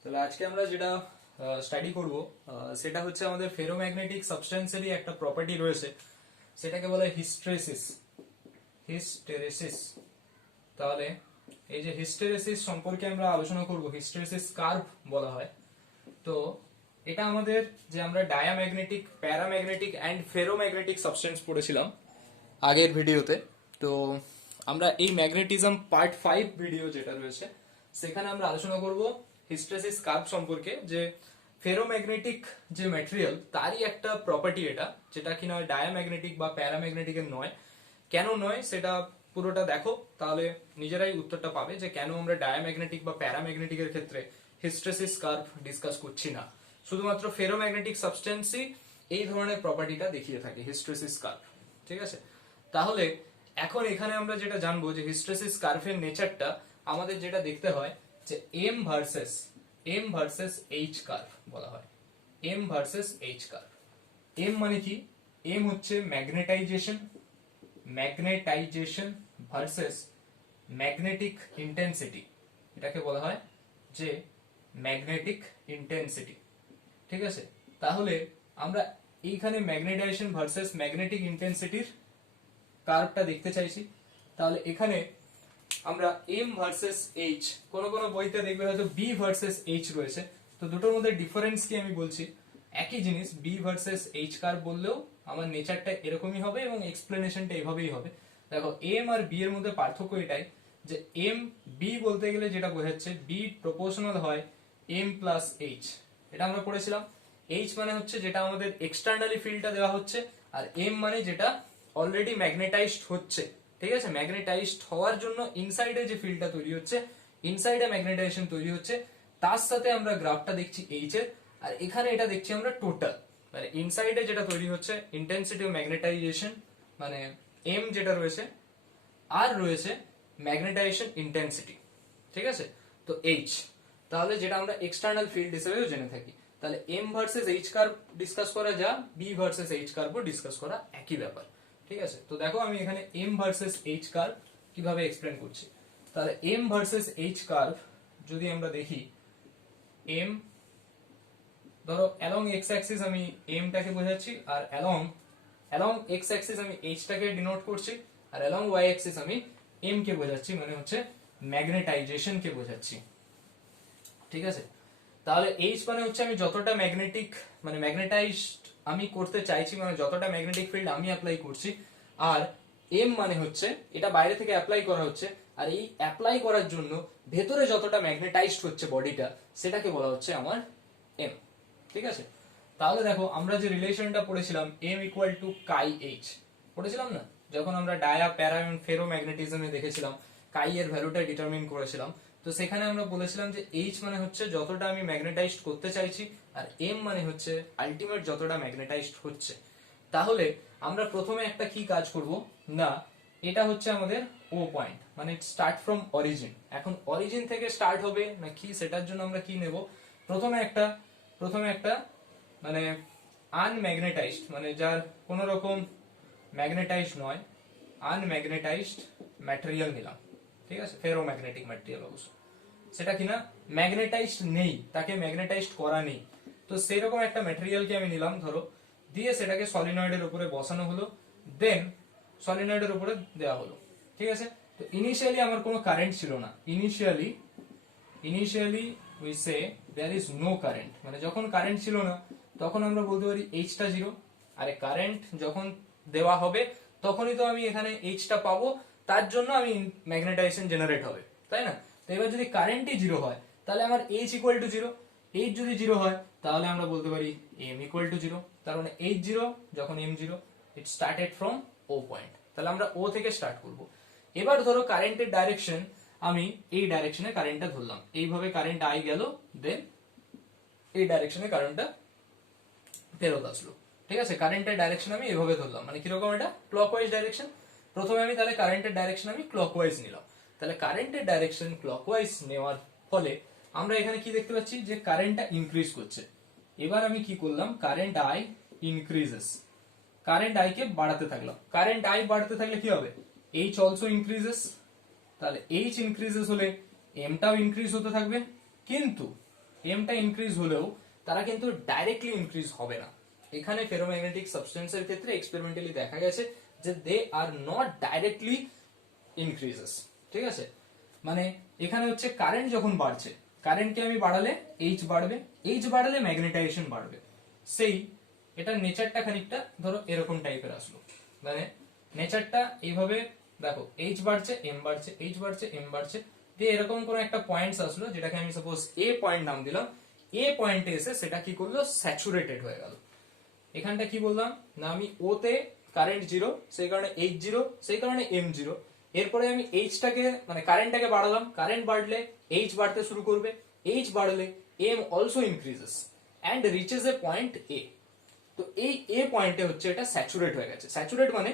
তাহলে আজকে আমরা যেটা স্টাডি করব সেটা হচ্ছে আমাদের ফেরোম্যাগনেটিক সাবস্টেন্সেরই একটা প্রপার্টি রয়েছে, সেটাকে বলে হিস্টেরেসিস। হিস্টেরেসিস। তাহলে এই যে হিস্টেরেসিস সম্পর্কে আমরা আলোচনা করব, হিস্টেরেসিস কার্ভ বলা হয়। তো এটা আমাদের যে আমরা diamagnetic, paramagnetic and ferromagnetic substance পড়েছিলাম আগের ভিডিওতে। তো আমরা এই ম্যাগনেটিজম পার্ট 5 ভিডিও যেটা রয়েছে সেখানে আমরা আলোচনা করব হিস্টেরেসিস কার্ভ সম্পর্কে, যে ফেরোম্যাগনেটিক যে ম্যাটেরিয়াল তারই একটা প্রপার্টি এটা, যেটা কিনা ডায়াম্যাগনেটিক বা প্যারাম্যাগনেটিকের নয়। কেন নয় সেটা পুরোটা দেখো, তাহলে নিজেরাই উত্তরটা পাবে যে কেন আমরা ডায়াম্যাগনেটিক বা প্যারাম্যাগনেটিকের ক্ষেত্রে হিস্টেরেসিস কার্ভ ডিসকাস করছি না। শুধুমাত্র ফেরোম্যাগনেটিক সাবস্টেন্সই এই ধরনের প্রপার্টিটা দেখিয়ে থাকে, হিস্টেরেসিস কার্ভ। ঠিক আছে, তাহলে এখন এখানে আমরা যেটা জানবো যে হিস্টেরেসিস কার্ভের নেচারটা আমাদের যেটা দেখতে হয় যে এম ভার্সেস এইচ কার্ভ বলা হয়। M versus H curve. M মানে কি? এম হচ্ছে ম্যাগনেটাইজেশন ভার্সেস ম্যাগনেটিক ইন্টেন্সিটি। এটাকে বলা হয় যে ম্যাগনেটিক ইন্টেন্সিটি। ঠিক আছে, তাহলে আমরা এইখানে ম্যাগনেটাইজেশন ভার্সেস ম্যাগনেটিক ইন্টেন্সিটির কার্ভটা দেখতে চাইছি। তাহলে এখানে আমরা এম ভার্সেস এইচ, কোন কোন বইতে দেখবে হয়তো বি ভার্সেস এইচ রয়েছে। তো দুটোর মধ্যে ডিফারেন্স কি আমি বলছি, একই জিনিস বি ভার্সেস এইচ কার্ভ বললেও আমার নেচারটা এরকমই হবে এবং এক্সপ্লেনেশনটা এভাবেই হবে। দেখো এম আর বি এর মধ্যে পার্থক্য এটাই যে এম বি বলতে গেলে যেটা বোঝাচ্ছে বি প্রপোর্শনাল হয় এম প্লাস এইচ, এটা আমরা পড়েছিলাম। এইচ মানে হচ্ছে যেটা আমাদের এক্সটার্নালি ফিল্ডটা দেওয়া হচ্ছে, আর এম মানে যেটা অলরেডি ম্যাগনেটাইজড হচ্ছে। ঠিক আছে, ম্যাগনেটাইজড হওয়ার জন্য ইনসাইডে যে ফিল্ডটা তৈরি হচ্ছে, ইনসাইডে ম্যাগনেটাইজেশন তৈরি হচ্ছে, তার সাথে আমরা গ্রাফটা দেখছি এইচ এর, আর এখানে এটা দেখছি আমরা টোটাল, মানে ইনসাইডে যেটা তৈরি হচ্ছে ইন্টেন্সিটি অফ ম্যাগনেটাইজেশন মানে এম যেটা রয়েছে, আর রয়েছে ম্যাগনেটাইজেশন ইন্টেন্সিটি। ঠিক আছে, তো এইচ, তাহলে যেটা আমরা এক্সটার্নাল ফিল্ড হিসেবেও জেনে থাকি। তাহলে M versus H curve discuss করা যা বি ভার্সেস এইচ কার্ভও ডিসকাস করা একই ব্যাপার। ঠিক আছে, তো দেখো আমি এখানে এম ভার্সেস এইচ কার্ভ কিভাবে এক্সপ্লেন করছি। তাহলে এম ভার্সেস এইচ কার্ভ যদি আমরা দেখি, এম ধরো অ্যালং এক্স অ্যাক্সিস আমি এমটাকে বোঝাচ্ছি, আর অ্যালং এক্স অ্যাক্সিস আমি এইচটাকে ডিনোট করছি, আর অ্যালং ওয়াই অ্যাক্সিস আমি এম কে বোঝাচ্ছি, মানে হচ্ছে ম্যাগনেটাইজেশন কে বোঝাচ্ছি। ঠিক আছে, তাহলে এইচ মানে হচ্ছে আমি যতটা ম্যাগনেটিক মানে ম্যাগনেটাইজড আমি করতে চাইছি, মানে যতটা ম্যাগনেটিক ফিল্ড আমি অ্যাপ্লাই করছি, আর এম মানে হচ্ছে এটা বাইরে থেকে অ্যাপ্লাই করা হচ্ছে, আর এই অ্যাপ্লাই করার জন্য ভেতরে যতটা ম্যাগনেটাইজড হচ্ছে বডিটা, সেটাকে বলা হচ্ছে আমার এম। ঠিক আছে, তাহলে দেখো আমরা যে রিলেশনটা পড়েছিলাম M equal to chi H পড়েছিলাম না, যখন আমরা ডায়া প্যারা এবং ফেরোম্যাগনেটিজমে দেখেছিলাম কাই এর ভ্যালুটা ডিটারমিন করেছিলাম। তো সেখানে আমরা বলেছিলাম যে এইচ মানে হচ্ছে যতটা আমি ম্যাগনেটাইজড করতে চাইছি, আর এম মানে হচ্ছে আলটিমেট যতটা ম্যাগনেটাইজড হচ্ছে। তাহলে আমরা প্রথমে একটা কি কাজ করব না, এটা হচ্ছে আমাদের ও পয়েন্ট, মানে স্টার্ট ফ্রম অরিজিন। এখন অরিজিন থেকে স্টার্ট হবে না কি, সেটার জন্য আমরা কি নেব, প্রথমে একটা মানে আনম্যাগনেটাইজড, মানে যার কোন রকম ম্যাগনেটাইজড নয়, আনম্যাগনেটাইজড ম্যাটেরিয়াল নিলাম। ঠিক আছে, ফেরোম্যাগনেটিক ম্যাটেরিয়াল অবশ্য, সেটা কিনা ম্যাগনেটাইজড নেই, তাকে ম্যাগনেটাইজড করা নেই। তো সেরকম একটা ম্যাটেরিয়ালকে আমি নিলাম ধরো, দিয়ে সেটাকে সলিনয়েডের উপরে বসানো হলো, দেন সলিনয়েডের উপরে দেওয়া হলো। ঠিক আছে, তো ইনিশিয়ালি আমার কোনো কারেন্ট ছিল না, initially we say there is no current, মানে যখন কারেন্ট ছিল না তখন আমরা বলতে পারি এইচটা জিরো। আরে কারেন্ট যখন দেওয়া হবে তখনই তো আমি এখানে এইচটা পাবো, তার জন্য আমি ম্যাগনেটাইজেশন জেনারেট হবে, তাই না? তো এবার যদি কারেন্টই জিরো হয় তাহলে আমার H equal to zero. H যদি জিরো হয় তাহলে আমরা বলতে পারি এম ইকুয়াল টু জিরো। তার মানে এইচ জিরো যখন M zero, it started from O point. তাহলে আমরা ও থেকে স্টার্ট করব। এবার ধরো কারেন্টের ডাইরেকশন, আমি এই ডাইরেকশনে কারেন্টটা ধরলাম, এইভাবে কারেন্ট আই গেল, দেন এই ডাইরেকশনে কারেন্টটা ফেরত আসলো। ঠিক আছে, কারেন্টের ডাইরেকশন আমি এভাবে ধরলাম, মানে কিরকম, এটা ক্লকওয়াইজ ডাইরেকশন। প্রথমে আমি তাহলে কারেন্টের ডাইরেকশন আমি ক্লকওয়াইজ নিলাম। তাহলে কারেন্টের ডাইরেকশন ক্লকওয়াইজ নেওয়ার ফলে আমরা এখানে কি দেখতে পাচ্ছি যে কারেন্টটা ইনক্রিজ করছে। এবার আমি কি করলাম, current I increases, current I কে বাড়াতে থাকলাম। কারেন্ট আই বাড়তে থাকলে কি হবে, এইচ অলসো ইনক্রিজেস। তাহলে এইচ ইনক্রিজেস হলে এমটাও ইনক্রিজ হতে থাকবে, কিন্তু এমটা ইনক্রিজ হলেও তারা কিন্তু ডাইরেক্টলি ইনক্রিজ হবে না। এখানে ফেরোম্যাগনেটিক সাবস্টেন্সের ক্ষেত্রে এক্সপেরিমেন্টালি দেখা গেছে যে দে আর নট ডাইরেক্টলি ইনক্রিজেস। ঠিক আছে, মানে এখানে হচ্ছে কারেন্ট যখন বাড়ছে, কারেন্টকে আমি বাড়ালে এইচ বাড়বে, এইচ বাড়ালে ম্যাগনেটাইজেশন বাড়বে। সেই এটার নেচারটা খানিকটা ধরো এরকম টাইপের আসলো, মানে নেচারটা এইভাবে দেখো, এইচ বাড়ছে এম বাড়ছে, এইচ বাড়ছে এম বাড়ছে, দিয়ে এরকম কোন একটা পয়েন্টস আসলো যেটাকে আমি সাপোজ এ পয়েন্ট নাম দিলাম। এ পয়েন্টে এসে সেটা কি করলো, স্যাচুরেটেড হয়ে গেল। এখানটা কি বললাম না, আমি ও তে কারেন্ট জিরো, সেই কারণে এইচ জিরো, সেই কারণে এম জিরো। এরপরে আমি এইচটাকে মানে কারেন্টটাকে বাড়ালাম, কারেন্ট বাড়লে এইচ বাড়তে শুরু করবে, এইচ বাড়লে M also increases and reaches a point A. তো এই এ পয়েন্টে হচ্ছে এটা স্যাচুরেট হয়ে গেছে। স্যাচুরেট মানে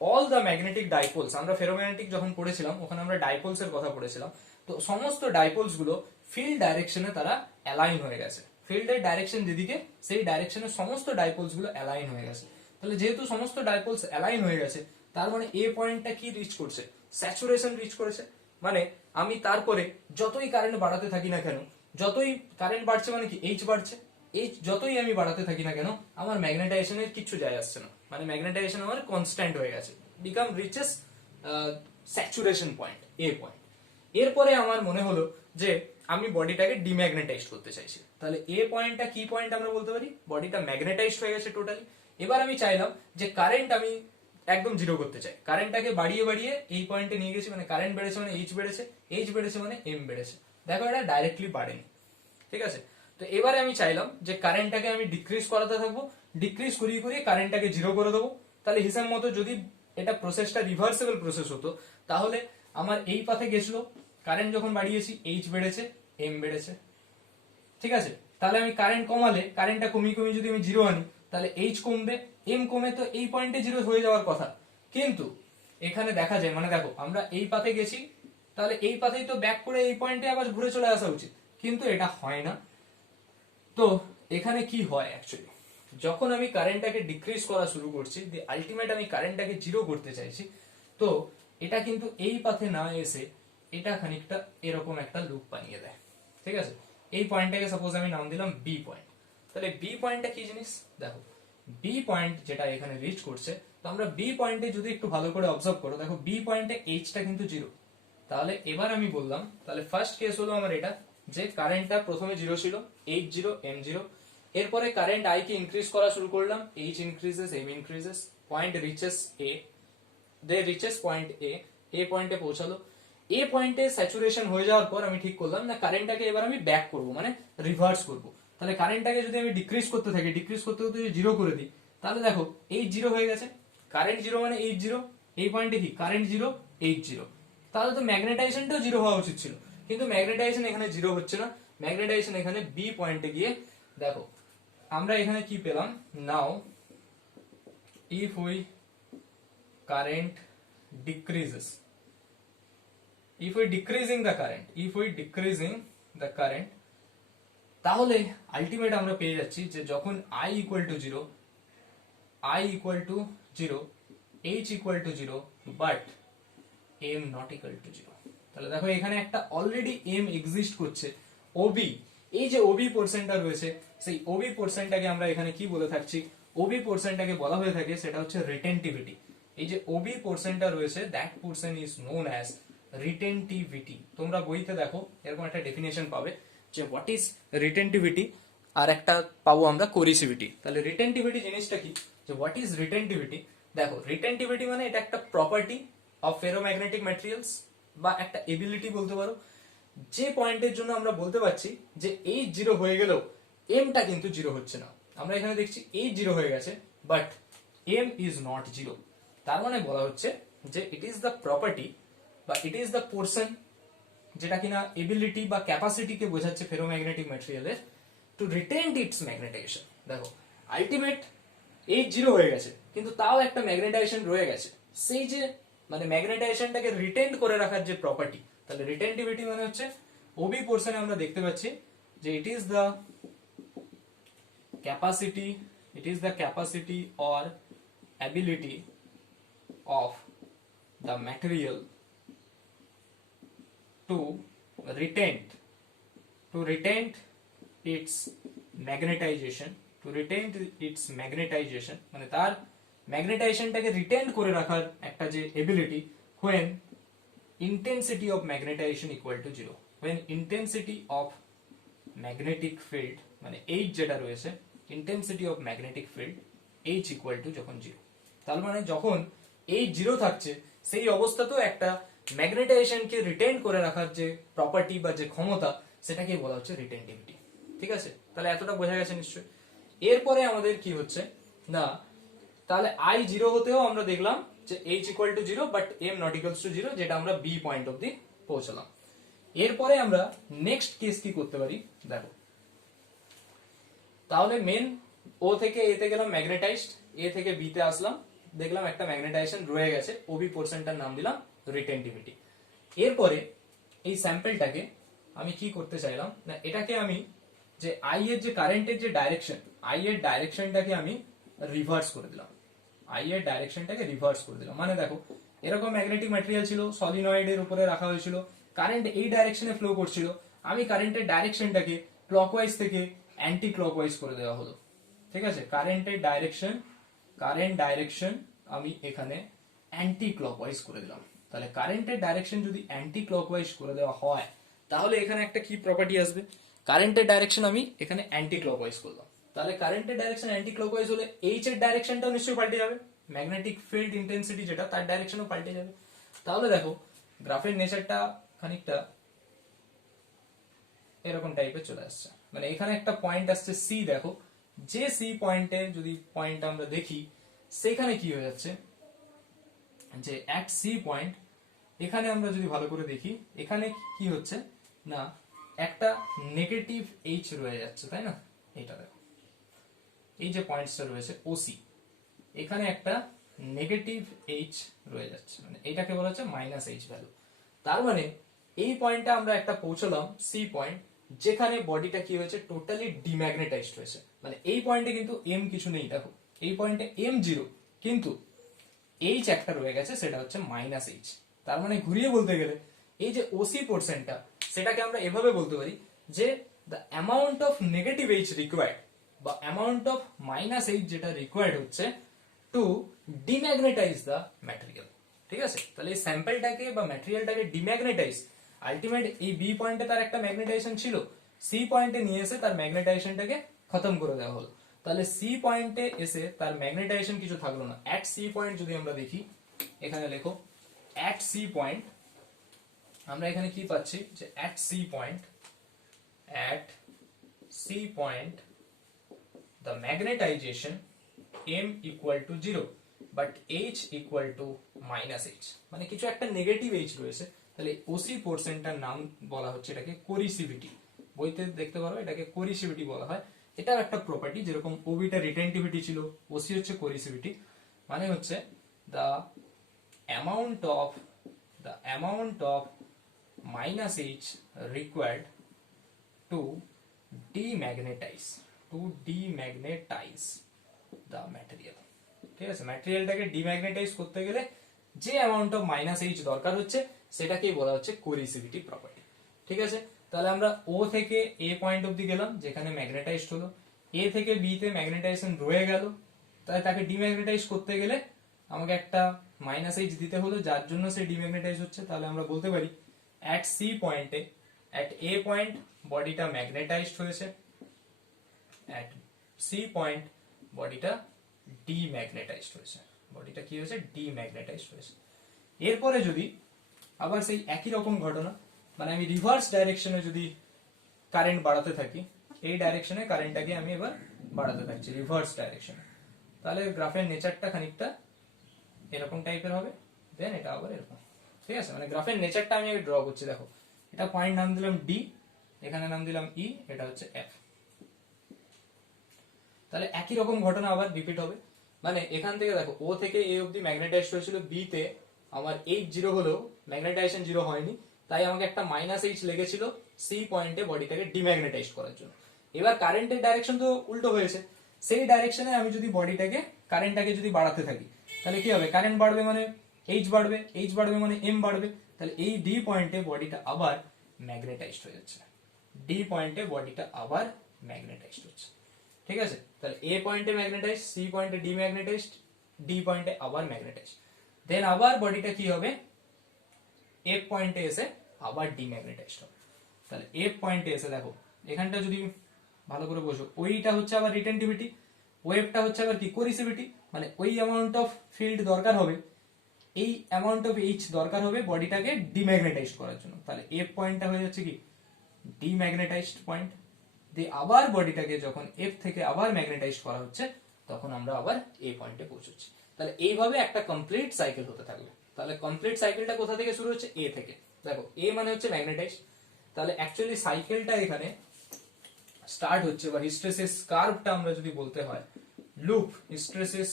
অল দ্য ম্যাগনেটিক ডাইপোলস, আমরা ফেরোম্যাগনেটিক যখন পড়েছিলাম ওখানে আমরা ডাইপোলস এর কথা পড়েছিলাম, তো সমস্ত ডাইপোলস গুলো ফিল্ড ডাইরেকশনে তারা অ্যালাইন হয়ে গেছে। ফিল্ডের ডাইরেকশন যেদিকে সেই ডাইরেকশনে সমস্ত ডাইপোলস গুলো অ্যালাইন হয়ে গেছে। তাহলে যেহেতু সমস্ত ডাইপোলস অ্যালাইন হয়ে গেছে, তার মানে এ পয়েন্টটা কি রিচ করছে, স্যাচুরেশন রিচ করেছে। মানে আমি তারপরে যতই কারেন্ট বাড়াতে থাকি না কেন, যতই কারেন্ট বাড়ছে মানে কি এইচ বাড়ছে, এইচ যতই আমি বাড়াতে থাকি না কেন আমার ম্যাগনেটাইজেশনের কিচ্ছু যায় আসছে না, মানে ম্যাগনেটাইজেশন আমার কনস্ট্যান্ট হয়ে গেছে, বিকাম রিচেস স্যাচুরেশন পয়েন্ট, এ পয়েন্ট। এরপরে আমার মনে হলো যে আমি বডিটাকে ডিম্যাগনেটাইজ করতে চাইছি, তাহলে এ পয়েন্টটা কি পয়েন্ট আমরা বলতে পারি, বডিটা ম্যাগনেটাইজড হয়ে গেছে টোটালি। এবার আমি চাইলাম যে কারেন্ট আমি একদম জিরো করতে চাই, কারেন্টটাকে বাড়িয়ে বাড়িয়ে এই পয়েন্টে নিয়ে গেছি, মানে কারেন্ট বেড়েছে মানে এইচ বেড়েছে, এইচ বেড়েছে মানে এম বেড়েছে। দেখো এটা ডাইরেক্টলি বাড়েনি, ঠিক আছে। তো এবারে আমি চাইলাম যে কারেন্টটাকে আমি ডিক্রিজ করাতে থাকবো, ডিক্রিজ করিয়ে করিয়ে কারেন্টটাকে জিরো করে দেবো। তাহলে হিসাব মতো যদি এটা প্রসেসটা রিভার্সেবল প্রসেস হতো, তাহলে আমার এই পাথে গেছিল, কারেন্ট যখন বাড়িয়েছি এইচ বেড়েছে এম বেড়েছে, ঠিক আছে। তাহলে আমি কারেন্ট কমালে, কারেন্টটা কমিয়ে কমিয়ে যদি আমি জিরো আনি, তাহলে এইচ কমবে, এম কমে তো এই পয়েন্টে জিরো হয়ে যাওয়ার কথা। কিন্তু এখানে দেখা যায়, মানে দেখো আমরা এই পাথে গেছি, তাহলে এই পাথেই তো ব্যাক করে এই পয়েন্টে আবার ঘুরে চলে আসা উচিত, কিন্তু এটা হয় না। তো এখানে কি হয় অ্যাকচুয়ালি, যখন আমি কারেন্টটাকে ডিক্রিজ করা শুরু করছি, আলটিমেট আমি কারেন্টটাকে জিরো করতে চাইছি, তো এটা কিন্তু এই পাথে না এসে এটা খানিকটা এরকম একটা লুপ বানিয়ে দেয়, ঠিক আছে। এই পয়েন্টটাকে সাপোজ আমি নাম দিলাম বি পয়েন্ট। তাহলে বি পয়েন্টটা কি জিনিস, দেখো বি পয়েন্ট যেটা এখানে রিচ করছে, তো আমরা বি পয়েন্টে যদি একটু ভালো করে অবজার্ভ করো, দেখো বি পয়েন্টে এইচটা কিন্তু জিরো। তাহলে এবার আমি বললাম, তাহলে ফার্স্ট কেস হলো আমার এটা, যে কারেন্টটা প্রথমে জিরো ছিল, এইচ জিরো এম জিরো। এরপরে কারেন্ট আই কে ইনক্রিজ করা শুরু করলাম, H increases M increases, point reaches A, they reaches point A পয়েন্টে পৌঁছালো। এ পয়েন্টে স্যাচুরেশন হয়ে যাওয়ার পর আমি ঠিক করলাম না কারেন্টটাকে এবার আমি ব্যাক করব, মানে রিভার্স করব। তাহলে কারেন্টটাকে যদি আমি ডিক্রিজ করতে থাকি, ডিক্রিজ করতে করতে যদি জিরো করে দিই, তাহলে দেখো এইচ জিরো হয়ে গেছে, কারেন্ট জিরো মানে এইচ জিরো, এই পয়েন্টে কি কারেন্ট জিরো এইচ জিরো, তাহলে তো ম্যাগনেটাইজেশনটাও জিরো হওয়া উচিত ছিল, কিন্তু ম্যাগনেটাইজেশন এখানে জিরো হচ্ছে না। ম্যাগনেটাইজেশন এখানে বি পয়েন্টে গিয়ে দেখো আমরা এখানে কি পেলাম, নাও if we current decreases, if we decreasing the current, তাহলে আলটিমেট আমরা পেয়ে যাচ্ছি যে যখন i equal to 0, h equal to 0 but m not equal to 0। তাহলে দেখো এখানে একটা অলরেডি m এক্সিস্ট করছে, ob, এই যে ob পোরশনটা রয়েছে, সেই ob পোরশনটাকে আমরা এখানে কি বলে থাকছি, ob পোরশনটাকে বলা হয়ে থাকে সেটা হচ্ছে রিটেনটিভিটি। এই যে ob পোরশনটা রয়েছে, that portion is known as retentivity. তোমরা বইতে দেখো এরকম একটা ডেফিনেশন পাবে যে হোয়াট ইজ রিটেনটিভিটি, আর একটা পাবো আমরা কোরিসিভিটি। তাহলে রিটেনটিভিটি জিনিসটা কি, যে হোয়াট ইজ রিটেনটিভিটি, দেখো রিটেনটিভিটি মানে এটা একটা প্রপার্টি অফ ফেরোম্যাগনেটিক ম্যাটেরিয়ালস, বা একটা এবিলিটি বলতে পারো, যে পয়েন্টের জন্য আমরা বলতে পারছি যে এইচ জিরো হয়ে গেলেও এমটা কিন্তু জিরো হচ্ছে না। আমরা এখানে দেখছি এইচ জিরো হয়ে গেছে but M is not zero. তার মানে বলা হচ্ছে যে ইট ইজ দ্য প্রপার্টি বা ইট ইজ দ্য পোরশন, যেটা কিনা এবিলিটি বা ক্যাপাসিটিকে বোঝাচ্ছে ফেরোম্যাগনেটিক ম্যাটেরিয়ালের, টু রিটেন ইটস ম্যাগনেটাইজেশন। দেখো আলটিমেট এইচ জিরো হয়ে গেছে, কিন্তু তাও একটা ম্যাগনেটাইজেশন রয়ে গেছে, সেই যে মানে ম্যাগনেটাইজেশনটাকে রিটেন করে রাখার যে প্রপার্টি। তাহলে রিটেনটিভিটি মানে হচ্ছে ওবি পোরশনে আমরা দেখতে পাচ্ছি যে it is the capacity or ability of the material to retain its magnetization, to retain its magnetization, মানে তার ম্যাগনেটাইজেশনটাকে রিটেন করে রাখার একটা যে ability, when intensity of magnetization equal to 0, when intensity of magnetic field মানে H যেটা রয়েছে, intensity of magnetic field H equal to যখন 0, তার মানে যখন H 0 থাকছে সেই অবস্থাতেও একটা ম্যাগনেটাইজেশনকে রিটেন করে রাখার যে প্রপার্টি বা যে ক্ষমতা, সেটাকে বলা হচ্ছে রিটেন্টিভিটি। ঠিক আছে, তাহলে এতটা বোঝা গেছে নিশ্চয়ই। এরপরে আমাদের কি হচ্ছে না, তাহলে I 0 হতেও আমরা দেখলাম যে H equal to 0 but M not equals to 0, যেটা আমরা B পয়েন্ট অব্দি পৌঁছলাম। এরপরে আমরা নেক্সট কেস কি করতে পারি দেখো, তাহলে মেন ও থেকে এ তে গেলাম ম্যাগনেটাইজড, এ থেকে বি তে আসলাম, দেখলাম একটা ম্যাগনেটাইজেশন রয়ে গেছে, ওবি পোরশনটার নাম দিলাম রিটেন্টিভিটি। এরপরে এই স্যাম্পলটাকে আমি কি করতে চাইলাম না, এটাকে আমি যে আই এর যে কারেন্টের যে ডাইরেকশন, আই এর ডাইরেকশনটাকে আমি রিভার্স করে দিলাম, আই এর ডাইরেকশনটাকে রিভার্স করে দিলাম। মানে দেখো এরকম ম্যাগনেটিক ম্যাটেরিয়াল ছিল, সলিনয়েডের উপরে রাখা হয়েছিল, কারেন্ট এই ডাইরেকশনে ফ্লো করছিল, আমি কারেন্টের ডাইরেকশনটাকে ক্লকওয়াইজ থেকে অ্যান্টি ক্লকওয়াইজ করে দেওয়া হলো। ঠিক আছে, কারেন্টের ডাইরেকশন, কারেন্ট ডাইরেকশন আমি এখানে অ্যান্টি ক্লকওয়াইজ করে দিলাম। তাহলে কারেন্টের ডাইরেকশন যদি অ্যান্টি ক্লকওয়াইজ করে দেওয়া হয়, তাহলে এখানে একটা কি প্রপার্টি আসবে, কারেন্টের ডাইরেকশন আমি এখানে অ্যান্টি ক্লকওয়াইজ করলাম, তাহলে কারেন্টের ডাইরেকশন অ্যান্টি ক্লকওয়াইজ হলে এইচ এর ডাইরেকশনটাও নিশ্চয়ই পাল্টে যাবে, ম্যাগনেটিক ফিল্ড ইন্টেন্সিটি যেটা তার ডাইরেকশনও পাল্টে যাবে। তাহলে দেখো গ্রাফের নেচারটা খানিকটা এরকম টাইপের চলে আসছে, মানে এখানে একটা পয়েন্ট আসছে সি, দেখো যে সি পয়েন্টে যদি পয়েন্ট আমরা দেখি, সেখানে কি হয়ে যাচ্ছে যে অ্যাট সি পয়েন্ট, এখানে আমরা যদি ভালো করে দেখি, এখানে কি হচ্ছে না একটা নেগেটিভ এইচ রয়ে যাচ্ছে, তাই না? এটা দেখো এই যে পয়েন্টসটা রয়েছে ওসি, এখানে একটা নেগেটিভ এইচ রয়ে যাচ্ছে, মানে এটাকে বলা হচ্ছে মাইনাস এইচ ভ্যালু। তার মানে এই পয়েন্টে আমরা একটা পৌঁছলাম সি পয়েন্ট, যেখানে বডিটা কি হয়েছে টোটালি ডিম্যাগনেটাইজড হয়েছে, মানে এই পয়েন্টে কিন্তু এম কিছু নেই, দেখো এই পয়েন্টে এম 0, কিন্তু এইচ একটা রয়ে গেছে, সেটা হচ্ছে মাইনাস এইচ। তার মানে ঘুরিয়ে বলতে গেলে এই যে ওসি পোর্শনটা, সেটাকে আমরা এভাবে বলতে পারি যে the amount of negative H required বা অ্যামাউন্ট অফ মাইনাস এইচ যেটা রিকোয়ার্ড হচ্ছে টু ডিম্যাগনেটাইজ দ্য ম্যাটেরিয়াল। ঠিক আছে, তাহলে এই স্যাম্পলটাকে বা ম্যাটেরিয়ালটাকে ডিম্যাগনেটাইজ, আলটিমেট এই বি পয়েন্টে তার একটা ম্যাগনেটাইজেশন ছিল, সি পয়েন্টে নিয়ে এসে তার ম্যাগনেটাইজেশনটাকে খতম করে দেওয়া হলো। তাহলে সি পয়েন্টে এসে তার ম্যাগনেটাইজেশন কিছু থাকলো না। অ্যাট সি পয়েন্ট যদি আমরা দেখি, এখানে লেখো অ্যাট সি পয়েন্ট, আমরা এখানে কি পাচ্ছি যে at C point, at C point the magnetization m equal to 0 but h equal to minus h, মানে কিছু একটা নেগেটিভ h রয়েছে, তাহলে ওসি পোর্শনটার নাম বলা হচ্ছে এটাকে কোরিসিভিটি, বইতে দেখতে পারো এটাকে কোরিসিভিটি বলা হয়। এটার একটা প্রপার্টি, যেরকম ওবিটা রিটেন্টিভিটি ছিল, ওসি হচ্ছে কোরিসিভিটি, মানে হচ্ছে the amount of minus h required to demagnetize the material। ঠিক আছে, ম্যাটেরিয়ালটাকে ডিম্যাগনেটাইজ করতে গেলে যে অ্যামাউন্ট অফ মাইনাস এইচ দরকার হচ্ছে, সেটাকেই বলা হচ্ছে কোরিসিভিটি প্রপার্টি। ঠিক আছে, তাহলে আমরা ও থেকে এ পয়েন্ট অবধি গেলাম, যেখানে ম্যাগনেটাইজড হলো, এ থেকে বি তে ম্যাগনেটাইজেশন রয়ে গেল, তাহলে তাকে ডিম্যাগনেটাইজ করতে গেলে আমাকে একটা মাইনাস এইচ দিতে হলো, যার জন্য সে ডিম্যাগনেটাইজ হচ্ছে। তাহলে আমরা বলতে পারি অ্যাট সি পয়েন্টে, অ্যাট এ পয়েন্ট বডিটা ম্যাগনেটাইজড হয়েছে, at C point বডিটা ডিম্যাগনেটাইজড হয়েছে, বডিটা কি হয়েছে ডিম্যাগনেটাইজড হয়েছে। এরপরে যদি আবার সেই একই রকম ঘটনা, মানে আমি রিভার্স ডাইরেকশনে যদি কারেন্ট বাড়াতে থাকি, এই ডাইরেকশনে কারেন্টটাকে আমি এবার বাড়াতে থাকছি রিভার্স ডাইরেকশনে, তাহলে গ্রাফের নেচারটা খানিকটা এরকম টাইপের হবে, দেন এটা আবার এরকম। ঠিক আছে, মানে গ্রাফের নেচারটা আমি ড্র করছি, দেখো এটা পয়েন্ট নাম দিলাম ডি, এখানে নাম দিলাম ই, এটা হচ্ছে এফ। তাহলে একই রকম ঘটনা আবার রিপিট হবে, মানে এখান থেকে দেখো ও থেকে এ অবধি ম্যাগনেটাইজড হয়েছিল, বি তে আমার এইচ 0 হলেও ম্যাগনেটাইজেশন 0 হয়নি, তাই আমাকে একটা মাইনাস এইচ লেগেছিল সি পয়েন্টে বডিটাকে ডিম্যাগনেটাইজ করার জন্য। এবার কারেন্টের ডাইরেকশন তো উল্টো হয়েছে, সেই ডাইরেকশনে আমি যদি বডিটাকে কারেন্টটাকে যদি বাড়াতে থাকি, তাহলে কি হবে, কারেন্ট বাড়বে মানে এইচ বাড়বে, এইচ বাড়বে মানে এম বাড়বে, তাহলে এই ডি পয়েন্টে বডিটা আবার ম্যাগনেটাইজড হয়ে যাচ্ছে, ডি পয়েন্টে বডিটা আবার ম্যাগনেটাইজড হচ্ছে। ঠিক আছে, তাহলে এ পয়েন্টে ম্যাগনেটাইজড, সি পয়েন্টে ডিম্যাগনেটাইজড, ডি পয়েন্টে আবার ম্যাগনেটাইজড, দেন আবার বডিটা কি হবে, এফ পয়েন্টে এসে আবার ডিম্যাগনেটাইজড হবে। তাহলে এফ পয়েন্টে এসে দেখো এখানটা যদি ভালো করে বোঝো, ওইটা হচ্ছে আবার রিটেন্টিভিটি, ওয়েভটা হচ্ছে আবার কি কোরিসিভিটি, মানে ওই অ্যামাউন্ট অফ ফিল্ড দরকার হবে, এই অ্যামাউন্ট অফ এইচ দরকার হবে বডিটাকে ডিম্যাগনেটাইজড করার জন্য। তাহলে এফ পয়েন্টটা হয়ে যাচ্ছে কি ডিম্যাগনেটাইজড পয়েন্ট, দিয়ে আবার বডিটাকে যখন এফ থেকে আবার ম্যাগনেটাইজড করা হচ্ছে তখন আমরা আবার এ পয়েন্টে পৌঁছচ্ছি। তাহলে এইভাবে একটা কমপ্লিট সাইকেল হতে থাকবে। তাহলে কমপ্লিট সাইকেলটা কোথা থেকে শুরু হচ্ছে, এ থেকে। দেখো এ মানে হচ্ছে ম্যাগনেটাইজড, তাহলে অ্যাকচুয়ালি সাইকেলটা এখানে স্টার্ট হচ্ছে, বা হিস্টেরেসিস কার্ভটা আমরা যদি বলতে হয়, লুপ হিস্টেরেসিস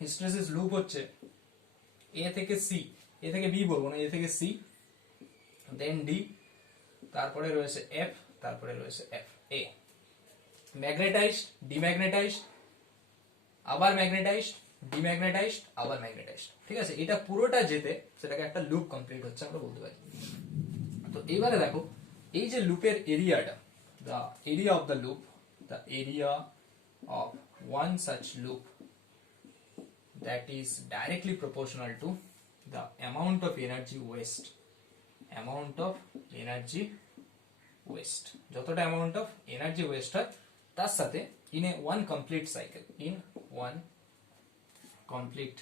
হিস্টেরেসিস লুপ হচ্ছে এ থেকে সি, এ থেকে বি বলবো না, এ থেকে সি, দেন ডি, তারপরে রয়েছে এফ, তারপরে রয়েছে এফ, এ, ম্যাগনেটাইজড, ডিম্যাগনেটাইজড, আবার ম্যাগনেটাইজড, ডিম্যাগনেটাইজড, আবার ম্যাগনেটাইজড। ঠিক আছে, এটা পুরোটা যেতে সেটাকে একটা লুপ কমপ্লিট হচ্ছে আমরা বলতে পারি। তো এবারে দেখো এই যে লুপের এরিয়াটা, the area of the loop, the area of one such loop that is directly proportional to the amount of energy waste, amount of energy waste, যতটা amount of energy waste হয় তার সাথে in a one complete cycle, in one complete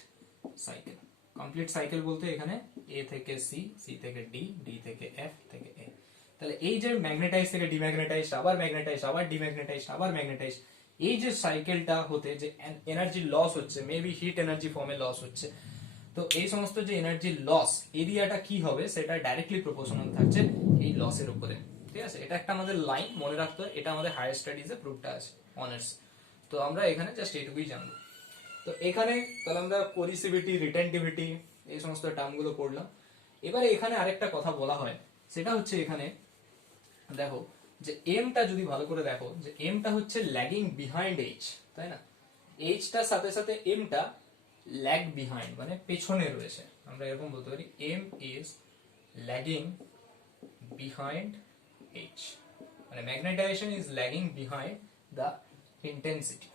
cycle, complete cycle বলতে এখানে a থেকে c, c থেকে d, d থেকে f থেকে a। তাহলে এই যে ম্যাগনেটাইজ থেকে ডিম্যাগনেটাইজ, আবার ম্যাগনেটাইজ, আবার ডিম্যাগনেটাইজ, আবার ম্যাগনেটাইজ, এই যে সাইকেলটা হতে যে এনার্জি লস হচ্ছে, মেবি হিট এনার্জি ফর্মে লস হচ্ছে, তো এই সমস্ত যে এনার্জি লস এরিয়াটা কি হবে সেটা ডাইরেক্টলি প্রপোর্শনাল থাকছে এই লসের উপরে। ঠিক আছে, এটা একটা আমাদের লাইন মনে রাখতে হয়, এটা আমাদের হায়ার স্টাডিজে প্রুফটা আছে অনার্স, তো আমরা এখানে জাস্ট এটুকুই জানবো। তো এখানে তাহলে আমরা কোরিসিভিটি, রিটেন্টিভিটি এই সমস্ত টার্মগুলো পড়লাম। এবারে এখানে আরেকটা কথা বলা হয়, সেটা হচ্ছে এখানে দেখো যে এমটা যদি ভালো করে দেখো, যে এমটা হচ্ছে ল্যাগিং বিহাইন্ড এইচ, তাই না, এইচটার সাথে সাথে এমটা ল্যাগ বিহাইন্ড মানে পেছনে রয়েছে, আমরা এরকম বলতে পারি M is lagging behind H, মানে magnetisation is lagging behind the intensity,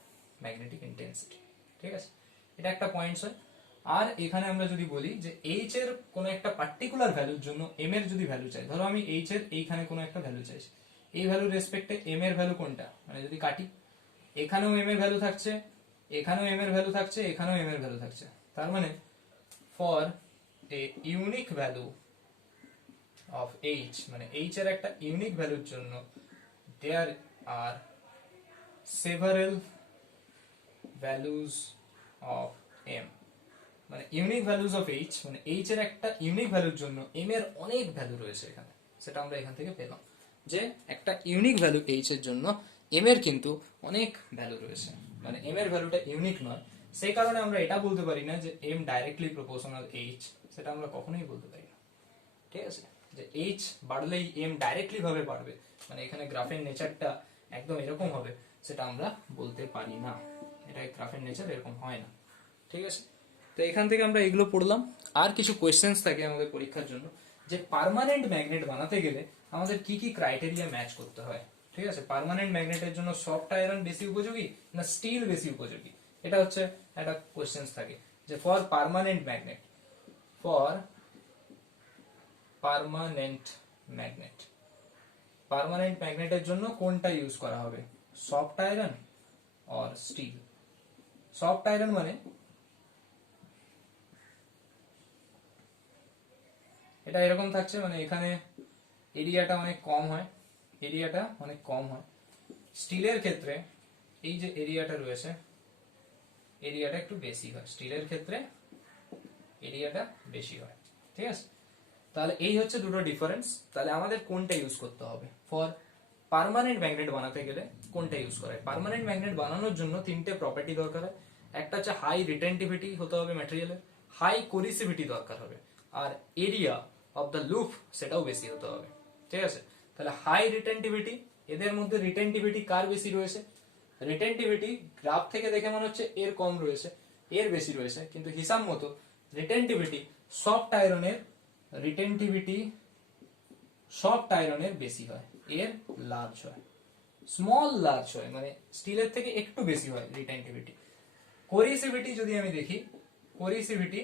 magnetic intensity. ঠিক আছে, এটা একটা পয়েন্টস হয়। আর এখানে আমরা যদি বলি যে এইচ এর কোন একটা পার্টিকুলার ভ্যালুর জন্য এম এর যদি ভ্যালু চাই, ধরো আমি এইচ এর এইখানে কোনো একটা ভ্যালু চাইছি, এই ভ্যালুর রেসপেক্টে এম এর ভ্যালু কোনটা, মানে যদি কাটি এখানেও এম এর ভ্যালু থাকছে, এখানেও এম এর ভ্যালু থাকছে, এখানেও এম এর ভ্যালু থাকছে, তার মানে for a unique value of H, মানে এইচ এর একটা ইউনিক ভ্যালুর জন্য there are several values of M, মানে ইউনিক ভ্যালুজ অফ এইচ, মানে এইচ এর একটা ইউনিক ভ্যালুর জন্য এম এর অনেক ভ্যালু রয়েছে এখানে, সেটা আমরা এখান থেকে পেলাম যে একটা ইউনিক ভ্যালু এইচ এর জন্য এম এর কিন্তু অনেক ভ্যালু রয়েছে, মানে এম এর ভ্যালুটা ইউনিক নয়, সেই কারণে আমরা এটা বলতে পারি না যে এম ডাইরেক্টলি প্রপোর্শনাল এইচ, সেটা আমরা কখনোই বলতে পারি না। ঠিক আছে, যে এইচ বাড়লেই এম ডাইরেক্টলি ভাবে বাড়বে, মানে এখানে গ্রাফের নেচারটা একদম এরকম হবে, সেটা আমরা বলতে পারি না, এটা গ্রাফের নেচার এরকম হয় না। ঠিক আছে, তো এখান থেকে আমরা এগুলো পড়লাম। আর কিছু কোয়েশ্চেন্স থাকে আমাদের পরীক্ষার জন্য, যে পার্মানেন্ট ম্যাগনেট বানাতে গেলে আমাদের কি কি ক্রাইটেরিয়া ম্যাচ করতে হয়। ঠিক আছে, পার্মানেন্ট ম্যাগনেটের জন্য সফট আয়রন বেশি উপযোগী না স্টিল বেশি উপযোগী, এটা হচ্ছে একটা কোয়েশ্চেন্স থাকে, যে for permanent magnet, for permanent magnet, permanent ম্যাগনেটের জন্য কোনটা ইউজ করা হবে, soft iron or steel. Soft iron মানে এটা এরকম থাকছে, মানে এখানে এরিয়াটা অনেক কম হয়, এরিয়াটা অনেক কম হয়। স্টিলের ক্ষেত্রে এই যে এরিয়াটা রয়েছে, এরিয়াটা একটু বেশি হয়, স্টিলের ক্ষেত্রে এরিয়াটা বেশি হয়। ঠিক আছে, তাহলে এই হচ্ছে দুটো ডিফারেন্স। তাহলে আমাদের কোনটা ইউজ করতে হবে ফর পার্মানেন্ট ম্যাগনেট বানাতে গেলে, কোনটা ইউজ করা হয়। পার্মানেন্ট ম্যাগনেট বানানোর জন্য তিনটে প্রপার্টি দরকার হয়, একটা হচ্ছে হাই রিটেন্টিভিটি হতে হবে ম্যাটেরিয়ালের, হাই কোরিসিভিটি দরকার হবে, আর এরিয়া অফ দ্য লুপ সেটাও বেশি হতে হবে। ঠিক আছে, তাহলে হাই রিটেন্টিভিটি, এদের মধ্যে রিটেন্টিভিটি কার বেশি রয়েছে, রিটেন্টিভিটি গ্রাফ থেকে দেখে মনে হচ্ছে এর কম রয়েছে, এর বেশি রয়েছে, কিন্তু হিসাব মতো রিটেন্টিভিটি সফট আয়রনের রিটেন্টিভিটি সফট আয়রনের বেশি হয়, এর লার্জ হয়, স্মল লার্জ হয়, মানে স্টিলের থেকে একটু বেশি হয় রিটেন্টিভিটি। কোরিসিভিটি যদি আমি দেখি, কোরিসিভিটি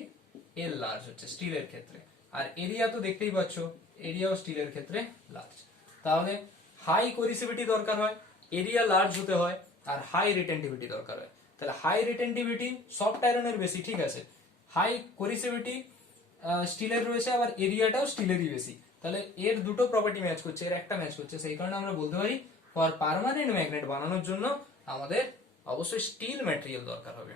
এর লার্জ হচ্ছে স্টিলের ক্ষেত্রে, আর এরিয়া তো দেখতেই পাচ্ছ, এরিয়াও স্টিলের ক্ষেত্রে লার্জ। তাহলে হাই কোরিসিভিটি দরকার হয়, এরিয়া লার্জ হতে হয়, আর হাই রিটেন্টিভিটি দরকার হয়। তাহলে হাই রিটেন্টিভিটি সফট আয়রনের বেশি, ঠিক আছে, হাই কোরিসিভিটি স্টিলের রয়েছে, আবার এরিয়াটাও স্টিলেরই বেশি। তাহলে এর দুটো প্রপার্টি ম্যাচ করছে, এর একটা ম্যাচ করছে, সেই কারণে আমরা বলতে পারি ফর পার্মানেন্ট ম্যাগনেট বানানোর জন্য আমাদের অবশ্যই স্টিল ম্যাটেরিয়াল দরকার হবে।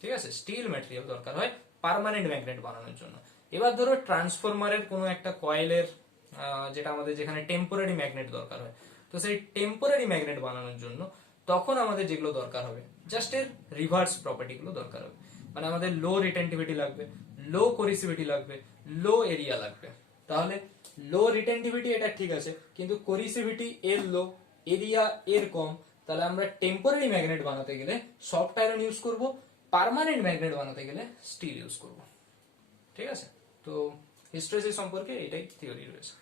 ঠিক আছে, স্টিল ম্যাটেরিয়াল দরকার হয় পার্মানেন্ট ম্যাগনেট বানানোর জন্য। এবার ধরো ট্রান্সফরমারের কোনো একটা কয়েলের যেটা আমাদের যেখানে টেম্পোরারি ম্যাগনেট দরকার হয়, তো সেই টেম্পোরারি ম্যাগনেট বানানোর জন্য তখন আমাদের যেগুলো দরকার হবে জাস্ট এর রিভার্স প্রপার্টি গুলো দরকার হবে। মানে আমাদের লো রিটেন্টিভিটি লাগবে, লো কোরিসিভিটি লাগবে, লো এরিয়া লাগবে। তাহলে লো রিটেন্টিভিটি এটা ঠিক আছে, কিন্তু কোরিসিভিটি এর লো, এরিয়া এর কম, তাহলে আমরা টেম্পোরারি ম্যাগনেট বানাতে গেলে সফট আয়রন ইউজ করব, পার্মানেন্ট ম্যাগনেট বানাতে গেলে স্টিল ইউজ করব। ঠিক আছে, তো হিস্টেরিসিস সম্পর্কে এটাই থিওরি রয়েছে।